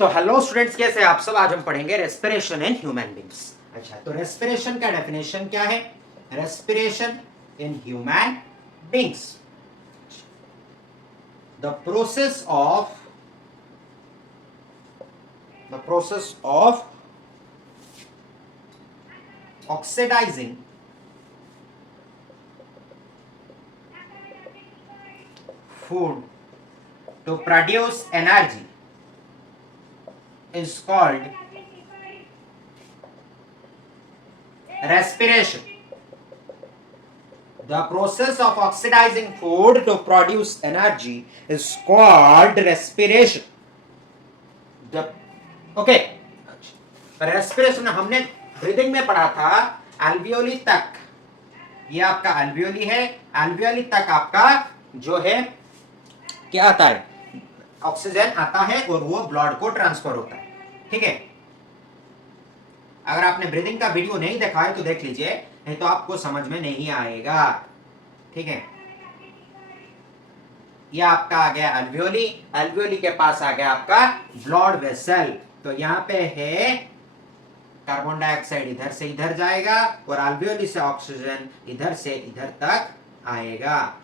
तो hello students, कैसे आप सब। आज हम पढ़ेंगे रेस्पिरेशन इन ह्यूमन बींग्स। अच्छा, तो रेस्पिरेशन का डेफिनेशन क्या है? Respiration in human beings, the process of oxidising food to produce energy is called respiration. The process of oxidizing food to produce energy is called respiration. Okay. Respiration हमने breathing में पढ़ा था alveoli तक। ये आपका alveoli है, alveoli तक आपका जो है क्या आता है? ऑक्सीजन आता है और वो ब्लड को ट्रांसफर होता है। ठीक है, अगर आपने ब्रीदिंग का वीडियो नहीं देखा है तो देख लीजिए, नहीं तो आपको समझ में नहीं आएगा। ठीक है, ये आपका आ गया एल्वियोली, एल्वियोली के पास आ गया आपका ब्लड वेसल। तो यहाँ पे है कार्बन डाइऑक्साइड इधर से इधर जाएगा और एल्वियोली से ऑक्सीजन इधर से इधर तक आएगा।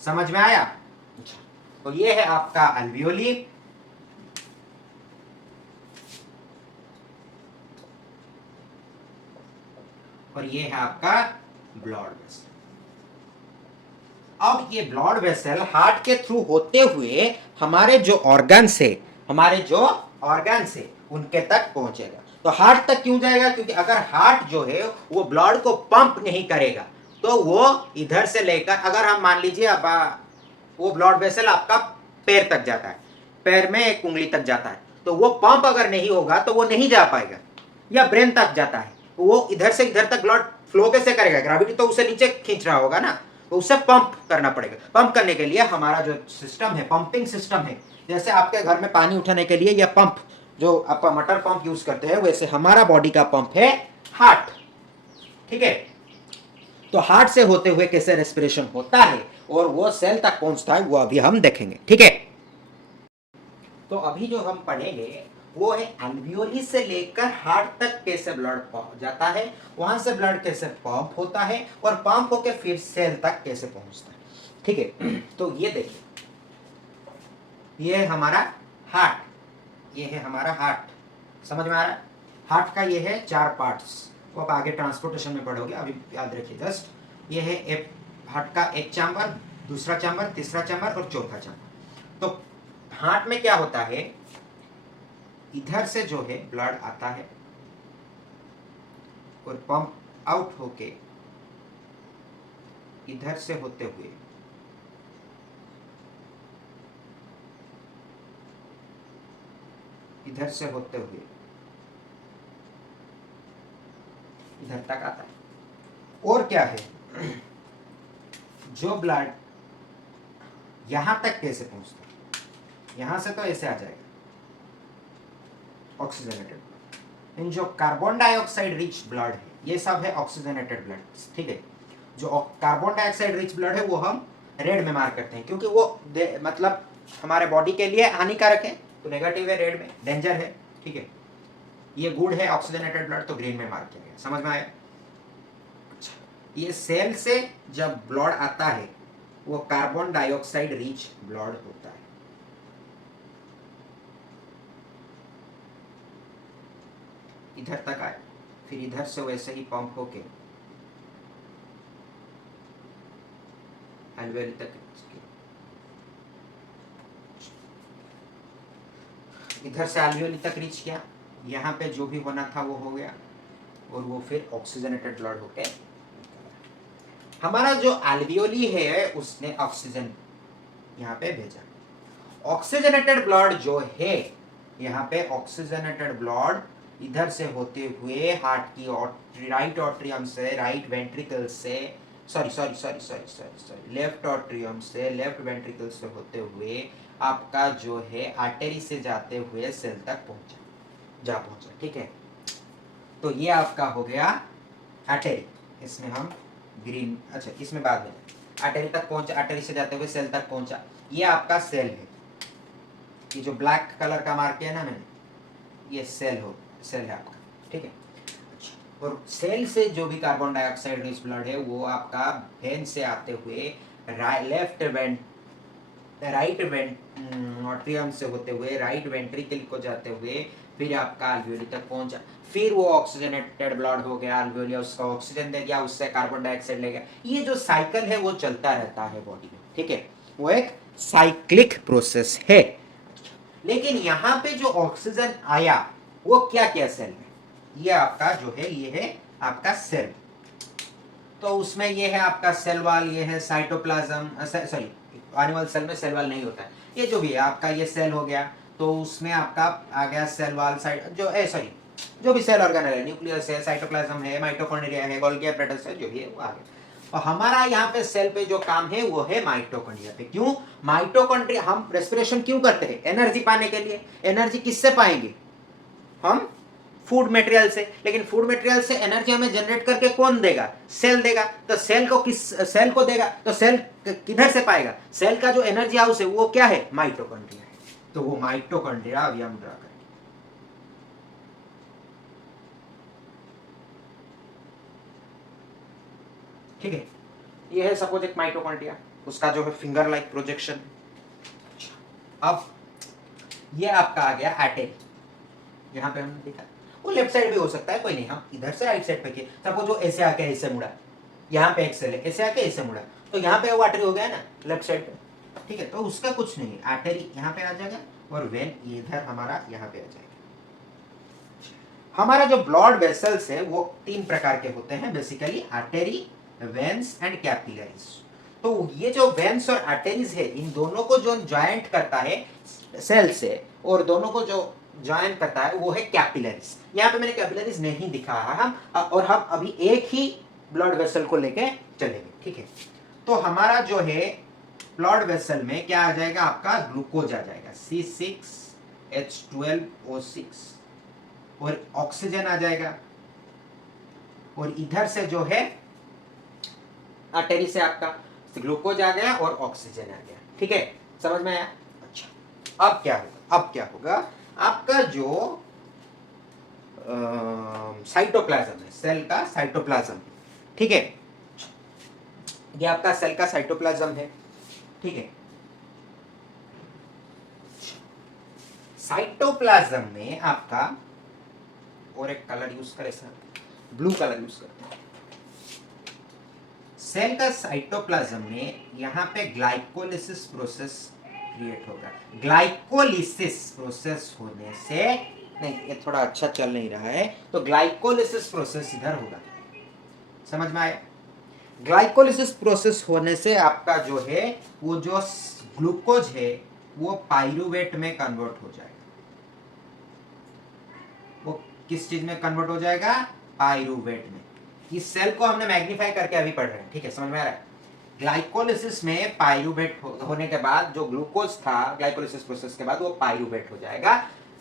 समझ में आया? तो ये है आपका एल्वियोली, और ये है आपका ब्लड वेसल। अब ये ब्लड वेसल हार्ट के थ्रू होते हुए हमारे जो ऑर्गन्स है उनके तक पहुंचेगा। तो हार्ट तक क्यों जाएगा? क्योंकि अगर हार्ट जो है वो ब्लड को पंप नहीं करेगा तो वो इधर से लेकर, अगर हम मान लीजिए अब वो ब्लड वेसल आपका पैर तक जाता है, पैर में एक उंगली तक जाता है, तो वो पंप अगर नहीं होगा तो वो नहीं जा पाएगा। या ब्रेन तक जाता है, वो इधर से इधर तक ब्लड फ्लो कैसे करेगा? ग्रेविटी तो उसे नीचे खींच रहा होगा ना, तो उसे पंप करना पड़ेगा। पंप करने के लिए हमारा जो सिस्टम है, पंपिंग सिस्टम है, जैसे आपके घर में पानी उठाने के लिए यह पंप जो आपका मटर पंप यूज करते हैं, वैसे हमारा बॉडी का पंप है हार्ट। ठीक है, तो हार्ट से होते हुए कैसे रेस्पिरेशन होता है और वो सेल तक पहुंचता है, वो अभी हम देखेंगे। ठीक है, तो अभी जो हम पढ़ेंगे वो है एल्वियोली से लेकर हार्ट तक कैसे ब्लड जाता है, वहां से ब्लड कैसे पंप होता है और पंप होकर फिर सेल तक कैसे पहुंचता है। ठीक है, तो ये देखिए, ये है हमारा हार्ट, ये है हमारा हार्ट। समझ में आ रहा है? हार्ट का ये है 4 पार्ट्स, वो आप आगे ट्रांसपोर्टेशन में पढ़ोगे, अभी याद रखिए जस्ट। ये है एक हार्ट का एक चैम्बर, दूसरा चैम्बर, तीसरा चैम्बर और चौथा चैम्बर। तो हार्ट में क्या होता है, इधर से जो है ब्लड आता है और पंप आउट होके इधर से होते हुए इधर तक आता है। और क्या है, जो ब्लड यहां तक कैसे पहुंचता है? यहां से तो ऐसे आ जाएगा ऑक्सीजनेटेड ब्लड। इन जो कार्बन डाइऑक्साइड रिच ब्लड है, ये सब है ऑक्सीजनेटेड ब्लड। ठीक है, जो कार्बन डाइऑक्साइड रिच ब्लड है वो हम रेड में मार्क करते हैं, क्योंकि वो मतलब हमारे बॉडी के लिए हानिकारक है, तो नेगेटिव है, रेड में डेंजर है। ठीक है, ये गुड है ऑक्सीजनेटेड ब्लड, तो ग्रीन में मार्क किया गया। समझ में आया? अच्छा, ये सेल से जब ब्लड आता है वो कार्बन डाइऑक्साइड रिच ब्लड होता है। इधर तक आए, फिर इधर से वैसे ही पंप होके एल्वियोली तक, इधर से एल्वियोली तक रीच किया, यहाँ पे जो भी होना था वो हो गया, और वो फिर ऑक्सीजनेटेड ब्लड होके हमारा जो एल्वियोली है उसने ऑक्सीजन यहाँ पे भेजा। ऑक्सीजनेटेड ब्लड जो है यहाँ पे, ऑक्सीजनेटेड ब्लड इधर से होते हुए हार्ट की राइट ऑट्रियम से, राइट वेंट्रिकल से, लेफ्ट ऑट्रियम से, लेफ्ट वेंट्रिकल से होते हुए आपका जो है आर्टरी से जाते हुए सेल तक पहुंचा। ठीक है, तो ये आपका हो गया आर्टरी, इसमें हम ग्रीन, अच्छा इसमें बाद में आर्टरी तक पहुंचा, आर्टरी से जाते हुए सेल तक पहुंचा, ये आपका सेल है। ये जो ब्लैक कलर का मार्क किया ना मैंने, ये सेल है आपका, ठीक है। अच्छा, और सेल से जो भी कार्बन डाइऑक्साइड रिच ब्लड है वो आपका वेन से आते हुए राइट वेंट्रियम से होते हुए राइट वेंट्रिकल को जाते हुए फिर आपका अल्वेओली तक पहुंचा, फिर वो ऑक्सीजनेटेड ब्लड हो गया, अल्वेओली उसका ऑक्सीजन दे दिया, उससे कार्बन डाइऑक्साइड ले गया। ये जो साइकिल है वो चलता रहता है बॉडी में, ठीक है, वो एक साइक्लिक प्रोसेस है। लेकिन यहाँ पे जो ऑक्सीजन आया वो क्या किया सेल में, ये आपका जो है ये है आपका सेल। तो उसमें ये है आपका सेल वॉल, ये है साइटोप्लाज्म, सॉरी एनिमल सेल में सेल वॉल नहीं होता है, ये जो भी है आपका ये सेल हो गया, तो उसमें आपका आ गया सेल वॉल साइड जो सॉरी जो भी सेल ऑर्गेनेल है, न्यूक्लियस है, साइटोप्लाज्म है, माइटोकॉन्ड्रिया है, गोल्गी एपरेटस है, जो भी है वो आ गया। और हमारा यहाँ पे सेल पे जो काम है वो है माइटोकॉन्ड्रिया पे। क्यों माइटोकॉन्ड्रिया, हम रेस्पिरेशन क्यों करते हैं, एनर्जी पाने के लिए। एनर्जी किससे पाएंगे हम, फूड मटेरियल से। लेकिन फूड मटेरियल से एनर्जी हमें जनरेट करके कौन देगा, सेल देगा। तो सेल को देगा, तो सेल किधर से पाएगा, सेल का जो एनर्जी हाउस है वो क्या है, माइटोकॉन्ड्रिया है। तो वो माइटोकॉन्ड्रिया अभी हम ड्रा करें, ठीक है। ये है सपोज एक माइटोकॉन्ड्रिया, उसका जो है फिंगर लाइक प्रोजेक्शन। अब ये आपका आ गया एटेल, यहाँ पे हमने देखा वो लेफ्ट साइड भी हो सकता है, कोई नहीं, हम इधर से राइट साइड पे किए। सपोज वो ऐसे आके ऐसे मुड़ा, यहाँ पे एक सेल है, ऐसे आके ऐसे मुड़ा, तो यहाँ पे वो आर्टरी हो गया ना लेफ्ट साइड पे, ठीक है। तो उसका कुछ नहीं, आर्टरी यहाँ पे आ जाएगा और वेन इधर हमारा यहाँ पे आ जाएगा। हमारा जो ब्लड वेसल्स है वो 3 प्रकार के होते हैं basically, artery, veins and capillaries. तो ये जो वेन्स और आर्टरीज है, इन दोनों को जो ज्वाइंट करता है सेल से, और दोनों को जो ज्वाइन करता है वो है कैपिलरीज। यहाँ पे मैंने कैपिलरीज नहीं दिखा है हम, और हम अभी एक ही ब्लड वेसल को लेके चलेंगे, ठीक है। तो हमारा जो है ब्लड वेसल में क्या आ जाएगा, आपका ग्लूकोज आ जाएगा C6H12O6, और ऑक्सीजन आ जाएगा, और इधर से जो है आर्टरी से आपका ग्लूकोज आ गया और ऑक्सीजन आ गया, ठीक है, समझ में आया। अच्छा, अब क्या होगा, आपका जो साइटोप्लाज्म है, सेल का साइटोप्लाज्म, ठीक है, ये आपका सेल का साइटोप्लाज्म है, ठीक है। साइटोप्लाज्म में आपका, और एक कलर यूज करें सर, ब्लू कलर यूज करते हैं। सेल का साइटोप्लाज्म में यहाँ पे ग्लाइकोलिसिस प्रोसेस क्रिएट होगा। ग्लाइकोलिसिस प्रोसेस होने से, नहीं ये थोड़ा अच्छा चल नहीं रहा है, तो ग्लाइकोलिसिस प्रोसेस इधर होगा, समझ में आया। ग्लाइकोलिसिस प्रोसेस होने से आपका जो है वो जो ग्लूकोज है वो पाइरूवेट में कन्वर्ट हो जाएगा। वो किस चीज में कन्वर्ट हो जाएगा, पाइरूवेट में। इस सेल को हमने मैग्नीफाई करके अभी पढ़ रहे हैं, ठीक है, समझ में आ रहा है। ग्लाइकोलिसिस में पाइरूवेट होने के बाद जो ग्लूकोज था, ग्लाइकोलिसिस प्रोसेस के बाद वो पाइरूवेट हो जाएगा।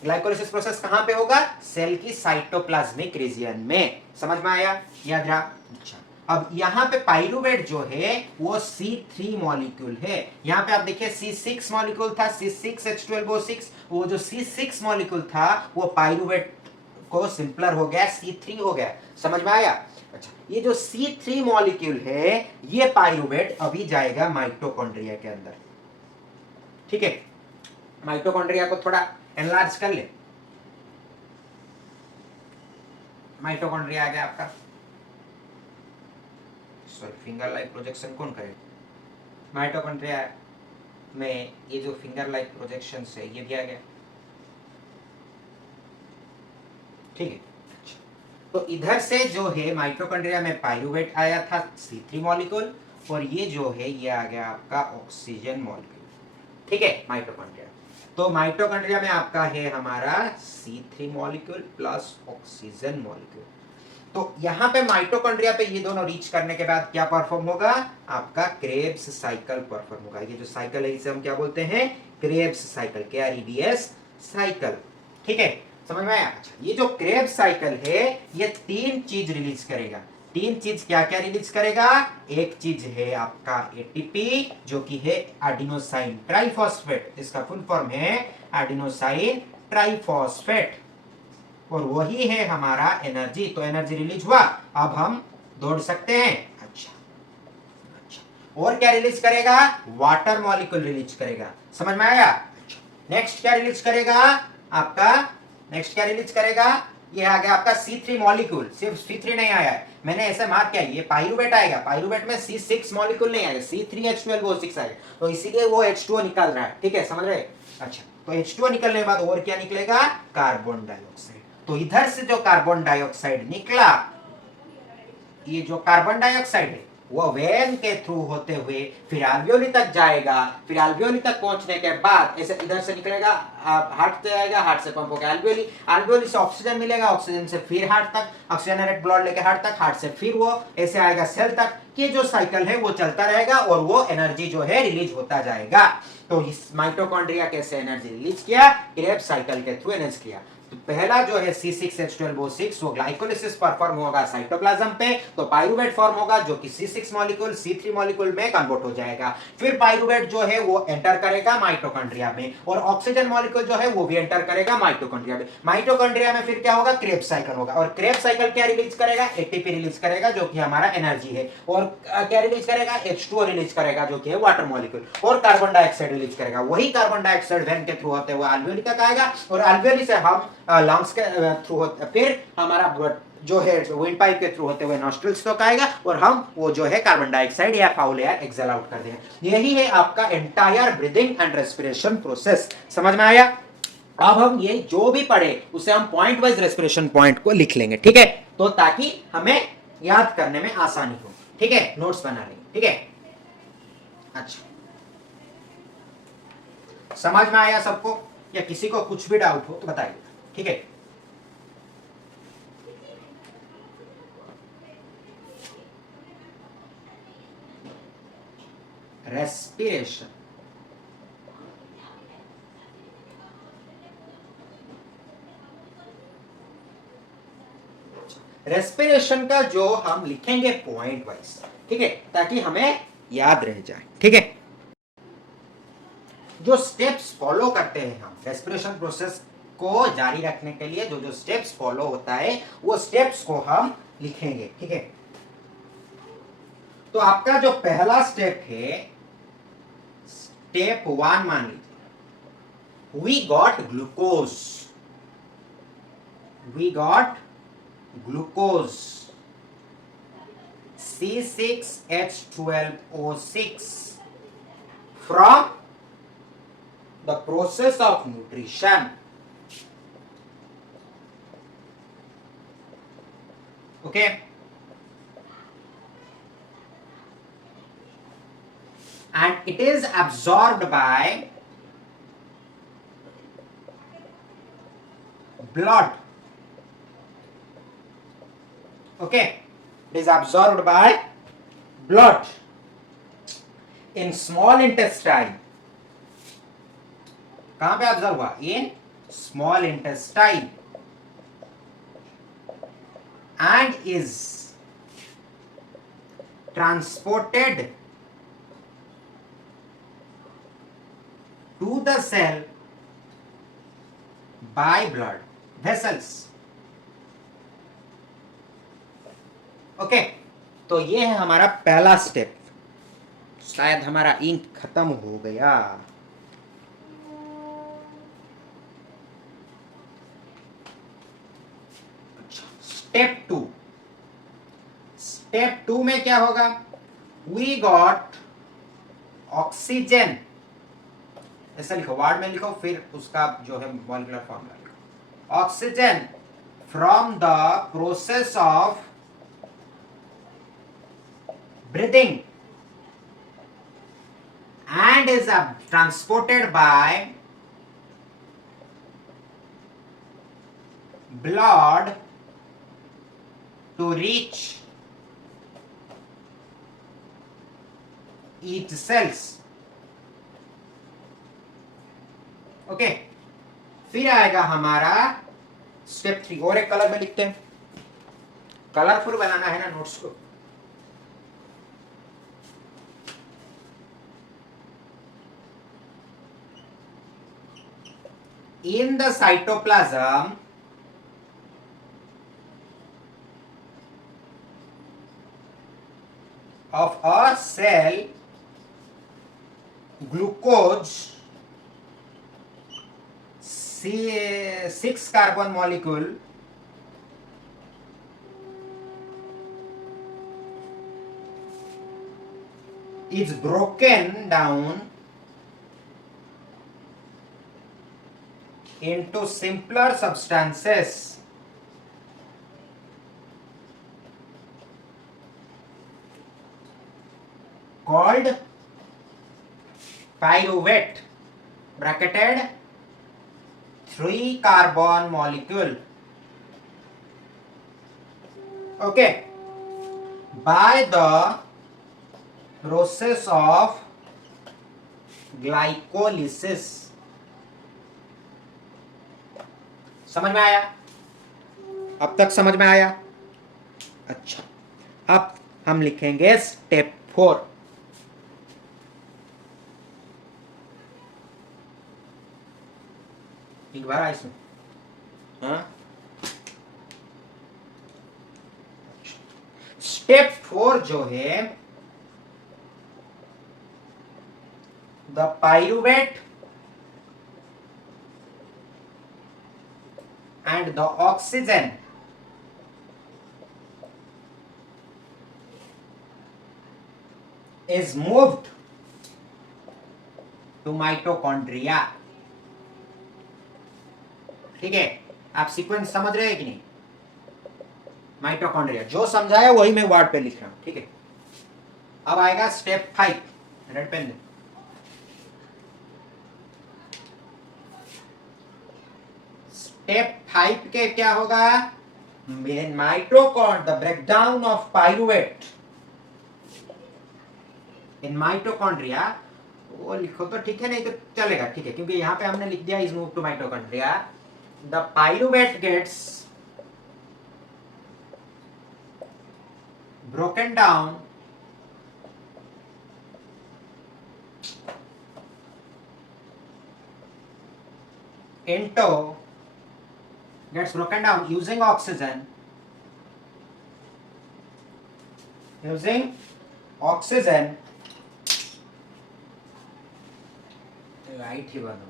ग्लाइकोलिसिस प्रोसेस कहां पे होगा, सेल की साइटोप्लाज्मिक रीजन में, समझ में आया, याद रहा। अच्छा, अब यहाँ पे पाइरूवेट जो है वो C3 मॉलिक्यूल है। यहाँ पे आप देखिए C6 मॉलिक्यूल था, C6H12O6, वो जो C6 मॉलिक्यूल था वो पाइरूवेट को सिंपलर हो गया, C3 हो गया, समझ में आया। अच्छा, ये जो C3 मॉलिक्यूल है ये पाइरूवेट अभी जाएगा माइटोकॉन्ड्रिया के अंदर, ठीक है। माइटोकॉन्ड्रिया को थोड़ा एनलार्ज कर ले, माइटोकॉन्ड्रिया आ गया आपका। सॉरी, फिंगर लाइक प्रोजेक्शन कौन करेगा, माइटोकॉन्ड्रिया में ये जो फिंगर लाइक प्रोजेक्शन है ये भी आ गया, ठीक है। तो इधर से जो है माइटोकॉन्ड्रिया में पाइरूवेट आया था C3 मॉलिक्यूल, और ये जो है ये आ गया आपका ऑक्सीजन मॉलिक्यूल, ठीक है, माइटोकॉन्ड्रिया। तो माइटोकॉन्ड्रिया में आपका है हमारा C3 molecule plus oxygen molecule. तो यहाँ पे माइटोकॉन्ड्रिया पे ये दोनों रीच करने के बाद क्या परफॉर्म होगा, आपका क्रेब्स साइकिल परफॉर्म होगा। ये जो साइकिल है इसे हम क्या बोलते हैं, क्रेब्स साइकिल, KREBS साइकिल, ठीक है, समझ में आया। अच्छा, ये जो क्रेब्स साइकिल है ये 3 चीज रिलीज करेगा, तीन चीज क्या क्या रिलीज करेगा? एक चीज है आपका एटीपी जो कि है एडिनोसाइन ट्राइफॉस्फेट, इसका फुल फॉर्म है एडिनोसाइन ट्राइफॉस्फेट, और वही है हमारा एनर्जी। तो एनर्जी रिलीज हुआ, अब हम दौड़ सकते हैं। अच्छा, और क्या रिलीज करेगा? वाटर मॉलिक्यूल रिलीज करेगा। समझ में आया? नेक्स्ट क्या रिलीज करेगा आपका? नेक्स्ट क्या रिलीज करेगा? ये आ गया आपका C3 मॉलिक्यूल। सिर्फ C3 नहीं आया है, मैंने ऐसे मार्क किया, ये पाइरुवेट आएगा, पाइरुवेट में C6 मॉलिक्यूल नहीं आएगा, C3H12O6 आएगा, तो इसीलिए वो H2O निकाल रहा है। ठीक है, समझ रहे? अच्छा, तो H2O निकलने के बाद और क्या निकलेगा? Carbon dioxide. तो इधर से जो कार्बन डाइऑक्साइड निकला, ये जो कार्बन डाइऑक्साइड है वो वेन के थ्रू होते हुए फिर अल्वियोली तक जाएगा, फिर अल्वियोली तक पहुंचने के बाद ऐसे इधर से निकलेगा, हार्ट से आएगा, हार्ट से पंप होकर अल्वियोली, अल्वियोली से ऑक्सीजन मिलेगा, ऑक्सीजन से फिर हार्ट तक, ऑक्सीजनेटेड ब्लड लेके हार्ट तक, हार्ट से फिर वो ऐसे आएगा सेल तक। ये जो साइकिल है वो चलता रहेगा और वो एनर्जी जो है रिलीज होता जाएगा। तो इस माइटोकॉन्ड्रिया कैसे एनर्जी रिलीज किया? क्रेब्स साइकिल के थ्रू एनर्जी किया। तो पहला जो है C6H12O6 वो ग्लाइकोलिसिस परफॉर्म होगा साइटोप्लाज्म पे, तो पाइरुवेट फॉर्म होगा जो कि C6 मॉलिक्यूल C3 मॉलिक्यूल में कन्वर्ट हो जाएगा। फिर पाइरुवेट जो है वो एंटर करेगा माइटोकॉन्ड्रिया में, और ऑक्सीजन मॉलिक्यूल जो है वो भी एंटर करेगा माइटोकॉन्ड्रिया में। माइटोकॉन्ड्रिया में फिर क्या होगा? क्रेब्स साइकिल होगा, और क्रेब्स साइकिल क्या रिलीज करेगा? एटीपी रिलीज करेगा जो कि हमारा एनर्जी है, और क्या रिलीज करेगा? H2O रिलीज करेगा जो कि है वाटर मॉलिक्यूल, और कार्बन डाइऑक्साइड रिलीज करेगा। वही कार्बन डाइऑक्साइड वेन के थ्रू होते हुए अल्वियोली तक आएगा, और अल्वियोली से हम लंग्स के थ्रू होते, फिर हमारा जो है विंड पाइप के थ्रू होते हुए नॉस्ट्रिल्स तक आएगा, और हम वो जो है कार्बन डाइऑक्साइड या फाउल एयर एक्सेल आउट कर देंगे। यही है आपका entire breathing and respiration process. समझ में आया? अब हम ये जो भी पढ़े उसे हम पॉइंट वाइज रेस्पिरेशन पॉइंट को लिख लेंगे, ठीक है, तो ताकि हमें याद करने में आसानी हो। ठीक है, नोट्स बना लेंगे। ठीक है, अच्छा, समझ में आया सबको, या किसी को कुछ भी डाउट हो तो बताइए। ठीक है, रेस्पिरेशन, रेस्पिरेशन का जो हम लिखेंगे पॉइंट वाइज, ठीक है, ताकि हमें याद रह जाए। ठीक है, जो स्टेप्स फॉलो करते हैं हम रेस्पिरेशन प्रोसेस को जारी रखने के लिए, जो जो स्टेप्स फॉलो होता है वो स्टेप्स को हम लिखेंगे। ठीक है, तो आपका जो पहला स्टेप है, स्टेप 1 मान लीजिए, we got glucose, we got glucose C6H12O6 from the process of nutrition. Okay, and it is absorbed by blood. Okay, it is absorbed by blood in small intestine. कहां पे ऑब्जर्व हुआ? In small intestine, and is transported to the cell by blood vessels. Okay, तो ये है हमारा पहला step. शायद हमारा इंक खत्म हो गया। स्टेप 2, स्टेप 2 में क्या होगा? वी गॉट ऑक्सीजन, ऐसा लिखो, वर्ड में लिखो, फिर उसका जो है मॉलिक्यूलर फॉर्मूला लिखो। Oxygen from the process of breathing and is transported by blood to reach each cells. Okay, फिर आएगा हमारा स्टेप 3, और एक कलर में लिखते हैं, कलरफुल बनाना है ना नोट्स को। In the cytoplasm of a cell, glucose 6 carbon molecule is broken down into simpler substances called pyruvate bracketed 3 carbon molecule. Okay, by the process of glycolysis. समझ में आया? अब तक समझ में आया? अच्छा, अब हम लिखेंगे स्टेप 4। एक बार आया इसमें, हाँ? स्टेप 4 जो है, the pyruvate and the oxygen is moved to mitochondria। ठीक है, आप सीक्वेंस समझ रहे हैं कि नहीं? माइटोकॉन्ड्रिया जो समझाया वही मैं वर्ड पे लिख रहा हूं। ठीक है, अब आएगा स्टेप 5। रेड पेन दे। स्टेप 5 के क्या होगा? Mitochondria the breakdown of pyruvate in mitochondria. वो लिखो तो ठीक है, नहीं तो चलेगा। ठीक है, क्योंकि यहां पे हमने लिख दिया is move to mitochondria. The pyruvate gets broken down into gets broken down using oxygen right ही बनो।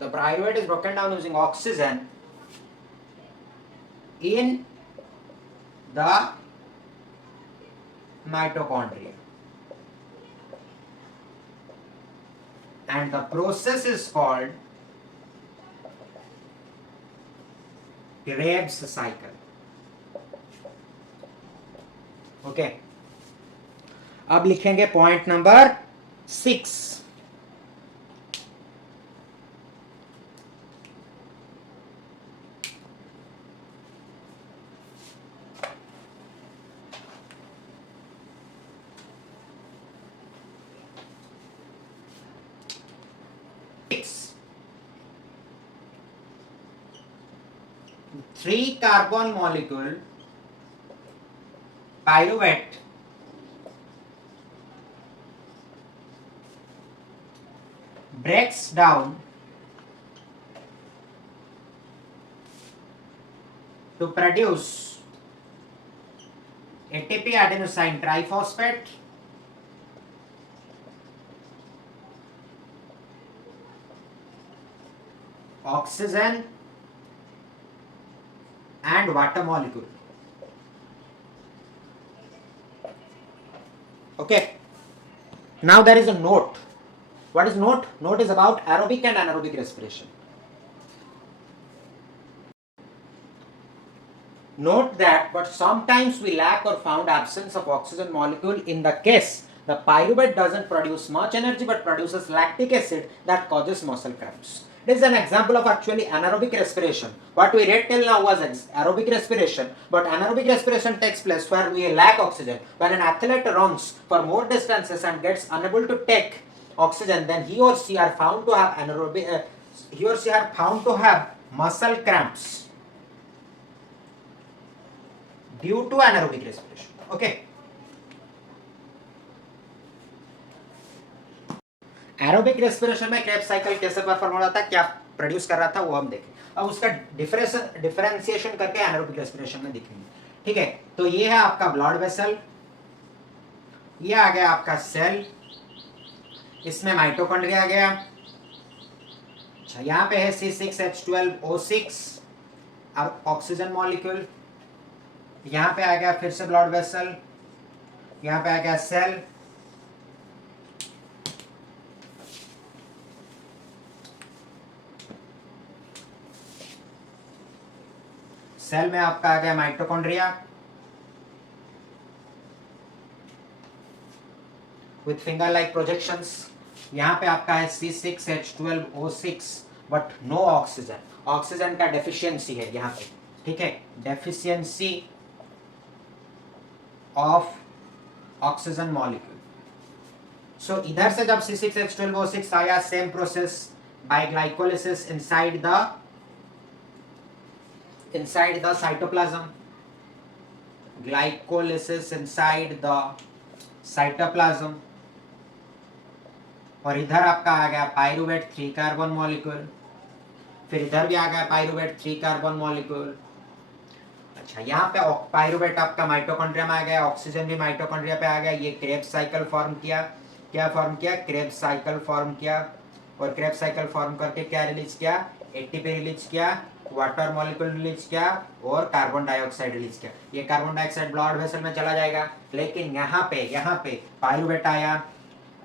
The pyruvate is broken down using oxygen in the mitochondria, and the process is called Krebs cycle. Okay, अब लिखेंगे point number 6। Three carbon molecule pyruvate breaks down to produce ATP adenosine triphosphate, oxygen and water molecule. Okay, now there is a note. What is note? Note is about aerobic and anaerobic respiration. Note that but sometimes we lack or found absence of oxygen molecule in the case the pyruvate doesn't produce much energy but produces lactic acid that causes muscle cramps. This is an example of actually anaerobic respiration. What we read till now was aerobic respiration, but anaerobic respiration takes place where we lack oxygen. When an athlete runs for more distances and gets unable to take oxygen, then he or she are found to have he or she are found to have muscle cramps due to anaerobic respiration. Okay. Aerobic respiration में Krebs cycle कैसे perform हो रहा था, क्या produce कर रहा था, वो हम देखें. अब उसका डिफरेंशिएशन करके एनारोबिक रेस्पिरेशन में दिखेंगे. ठीक है, तो ये है आपका ब्लड वेसल, ये आ गया आपका सेल, इसमें माइटोकॉन्ड्रिया आ गया. अच्छा, यहाँ पे है C6H12O6 अब ऑक्सीजन मॉलिक्यूल. यहाँ पे आ गया फिर से ब्लड वेसल, यहाँ पे आ गया सेल, सेल में आपका आ गया mitochondria with finger like projections. यहाँ पे आपका है C6H12O6 but no oxygen. Oxygen का डेफिशिएंसी है यहाँ पे. ठीक है, deficiency of oxygen molecule. So इधर से जब C6H12O6 आया, same process by glycolysis inside the cytoplasm, glycolysis inside the cytoplasm. और इधर आपका आ गया पाइरुवेट 3 कार्बन मॉलिक्यूल, फिर इधर भी आ गया पाइरुवेट 3 कार्बन मॉलिक्यूल. अच्छा, यहाँ पे पाइरुवेट आपका माइटोकॉन्ड्रिया में आ गया, ऑक्सीजन भी माइटोकॉन्ड्रिया पे आ गया. ये क्रेब्स साइकिल फॉर्म किया. क्या फॉर्म किया? क्रेब्स साइकिल फॉर्म किया. और क्रेब्स साइकिल फॉर्म करके क्या रिलीज किया? एटीपी रिलीज किया, वाटर मॉलिक्यूल रिलीज किया और कार्बन डाइऑक्साइड रिलीज किया. ये कार्बन डाइऑक्साइड ब्लड वेसल में चला जाएगा. लेकिन यहाँ पे पाइरुवेट आया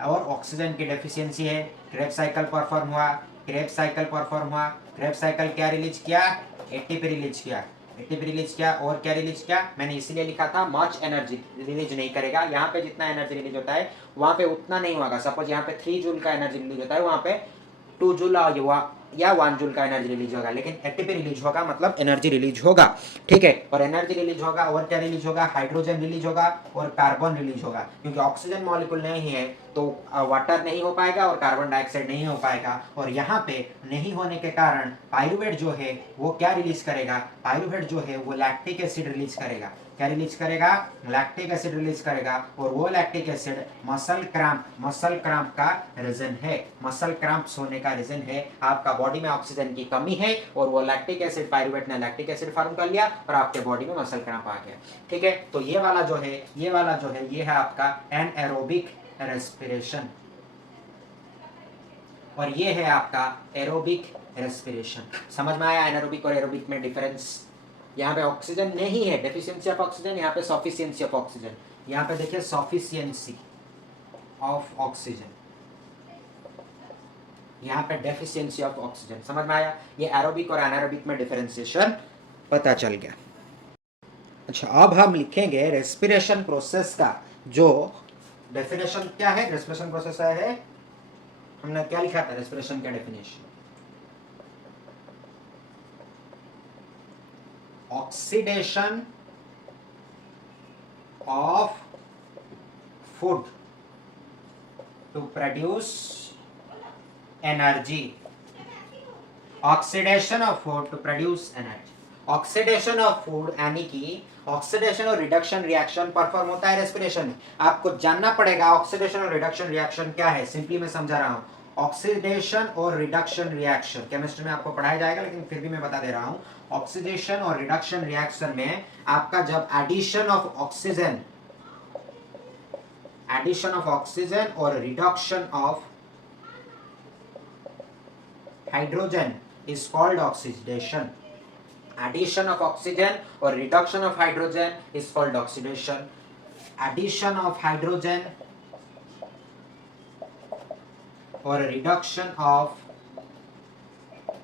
और ऑक्सीजन की डेफिशिएंसी है. क्रेब्स साइकिल परफॉर्म हुआ, क्रेब्स साइकिल परफॉर्म हुआ. क्रेब्स साइकिल क्या रिलीज किया? एटीपी रिलीज किया. एटीपी रिलीज किया और क्या रिलीज किया? मैंने इसीलिए लिखा था मच एनर्जी रिलीज नहीं करेगा. यहाँ पे जितना एनर्जी रिलीज होता है वहाँ पे उतना नहीं होगा. सपोज यहाँ पे 3 जूल का एनर्जी रिलीज होता है, वहाँ पे 2 जूल या 1 जूल का एनर्जी रिलीज होगा. लेकिन एटीपी रिलीज होगा मतलब एनर्जी रिलीज होगा. ठीक है, और एनर्जी रिलीज होगा और क्या रिलीज होगा? हाइड्रोजन रिलीज होगा और कार्बन रिलीज होगा. क्योंकि ऑक्सीजन मॉलिक्यूल नहीं है तो वाटर नहीं हो पाएगा और कार्बन डाइऑक्साइड नहीं हो पाएगा. और यहाँ पे नहीं होने के कारण पाइरुवेट जो है वो क्या रिलीज करेगा? पाइरुवेट जो है वो लैक्टिक एसिड रिलीज करेगा. क्या रिलीज करेगा? लैक्टिक एसिड रिलीज करेगा. और वो लैक्टिक एसिड मसल क्रैम्प का रीजन है. मसल क्रैम्प्स होने का रीजन है आपका बॉडी में ऑक्सीजन की कमी है और वो लैक्टिक एसिड, पाइरुवेट ने लैक्टिक एसिड फॉर्म कर लिया और आपके बॉडी में मसल क्रैम्प आ गया. ठीक है, तो ये वाला जो है ये है आपका एनएरोबिक रेस्पिरेशन और ये है आपका एरोबिक रेस्पिरेशन. समझ में आया एनारोबिक और एरोबिक में डिफरेंस? यहाँ पे ऑक्सीजन नहीं है, डेफिशिएंसी ऑफ ऑक्सीजन. यहाँ पे सफिशिएंसी ऑफ ऑक्सीजन. यहाँ पे देखिए सफिशिएंसी ऑफ ऑक्सीजन, यहाँ पे डेफिशिएंसी ऑफ ऑक्सीजन. समझ में आया? ये एरोबिक और एनारोबिक में डिफरेंशिएशन पता चल गया. अच्छा, अब हम लिखेंगे रेस्पिरेशन प्रोसेस का जो डेफिनेशन क्या है. रेस्पिरेशन प्रोसेस है, हमने क्या लिखा था रेस्पिरेशन का definition? Oxidation of food to produce energy. Oxidation of food to produce energy. Oxidation of food यानी कि ऑक्सीडेशन और रिडक्शन रिएक्शन परफॉर्म होता है रेस्पिरेशन में. आपको जानना पड़ेगा ऑक्सीडेशन और रिडक्शन रिएक्शन क्या है. सिंपली मैं समझा रहा हूं. ऑक्सीडेशन और रिडक्शन रिएक्शन केमिस्ट्री में आपको पढ़ाया जाएगा, लेकिन फिर भी मैं बता दे रहा हूं. ऑक्सीडेशन और रिडक्शन रिएक्शन में आपका जब एडिशन ऑफ ऑक्सीजन और reduction of hydrogen is called oxidation. Addition of oxygen or reduction of hydrogen is called oxidation. Addition of hydrogen or reduction of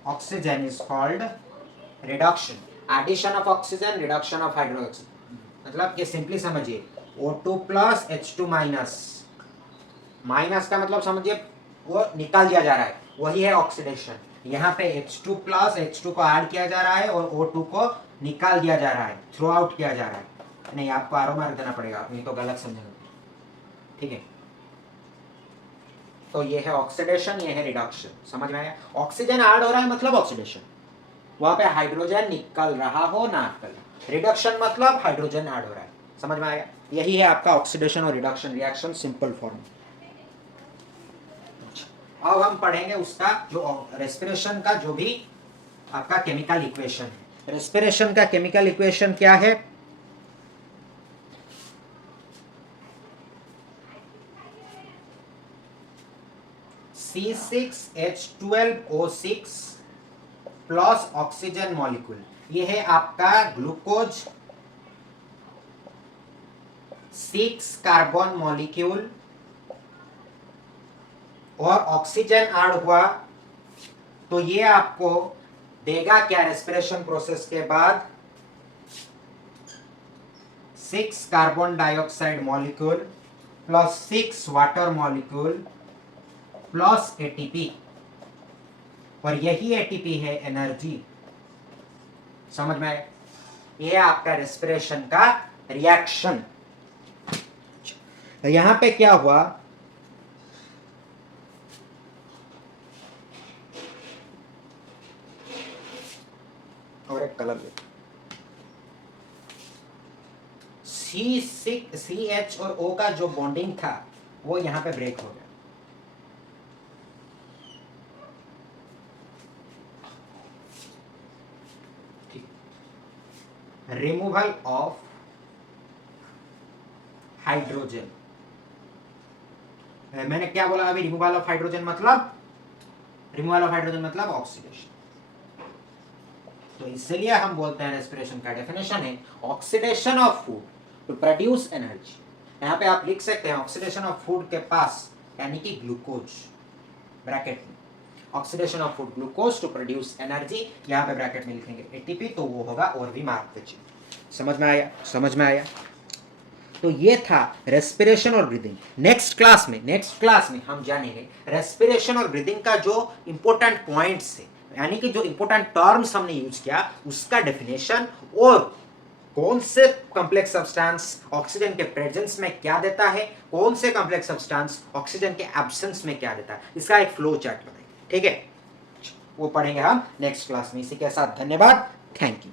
oxygen is called reduction. Addition of oxygen, reduction of hydrogen. मतलब ये simply समझिए, O2 plus H2 minus. Minus का मतलब समझिए वो निकाल दिया जा रहा है, वही है ऑक्सीडेशन. यहाँ पे H2 प्लस H2 को ऐड किया जा रहा है और O2 को निकाल दिया जा रहा है, थ्रो आउट किया जा रहा है. नहीं, आपको आरो मार्क देना पड़ेगा, नहीं तो गलत समझेंगे. ठीक है, तो ये है ऑक्सीडेशन, ये है रिडक्शन। समझ में आया? ऑक्सीजन ऐड हो रहा है मतलब ऑक्सीडेशन, वहां पे हाइड्रोजन निकल रहा हो ना निकल। रिडक्शन मतलब हाइड्रोजन ऐड हो रहा है। समझ में आया? यही है आपका ऑक्सीडेशन और रिडक्शन रिएक्शन सिंपल फॉर्म। अब हम पढ़ेंगे उसका जो रेस्पिरेशन का जो भी आपका केमिकल इक्वेशन है। रेस्पिरेशन का केमिकल इक्वेशन क्या है? C6H12O6 प्लस ऑक्सीजन मॉलिक्यूल, ये है आपका ग्लूकोज, 6 कार्बन मॉलिक्यूल और ऑक्सीजन ऐड हुआ, तो ये आपको देगा क्या रेस्पिरेशन प्रोसेस के बाद? 6 carbon dioxide molecule plus 6 water molecule plus ATP, और यही एटीपी है एनर्जी। समझ में आया? ये आपका रेस्पिरेशन का रिएक्शन। तो यहां पे क्या हुआ? और एक कलर ले, CH और O का जो बॉन्डिंग था वो यहां पे ब्रेक हो गया। Removal of hydrogen. मैंने क्या बोला अभी? रिमूवल ऑफ हाइड्रोजन मतलब, रिमूवल ऑफ हाइड्रोजन मतलब ऑक्सीडेशन। तो इसलिए हम बोलते हैं रेस्पिरेशन का डेफिनेशन है oxidation of food to produce energy. यहां पे आप लिख सकते हैं ऑक्सीडेशन ऑफ फूड के पास यानी कि ग्लूकोज, ब्रैकेट में oxidation of food glucose to produce energy, यहां पे ब्रैकेट में लिखेंगे एटीपी, तो वो होगा और भी मार्क पे। समझ में आया? समझ में आया? तो ये था रेस्पिरेशन और ब्रीदिंग। नेक्स्ट क्लास में हम जानेंगे रेस्पिरेशन और ब्रीदिंग का जो इंपॉर्टेंट पॉइंट्स है, यानी कि जो इंपॉर्टेंट टर्म्स हमने यूज किया उसका डेफिनेशन, और कौन से कॉम्प्लेक्स सब्सटेंस ऑक्सीजन के प्रेजेंस में क्या देता है, कौन से कॉम्प्लेक्स सब्सटेंस ऑक्सीजन के एब्सेंस में क्या देता है, इसका एक फ्लो चार्ट बताएंगे। ठीक है, वो पढ़ेंगे हम नेक्स्ट क्लास में। इसी के साथ धन्यवाद, थैंक यू।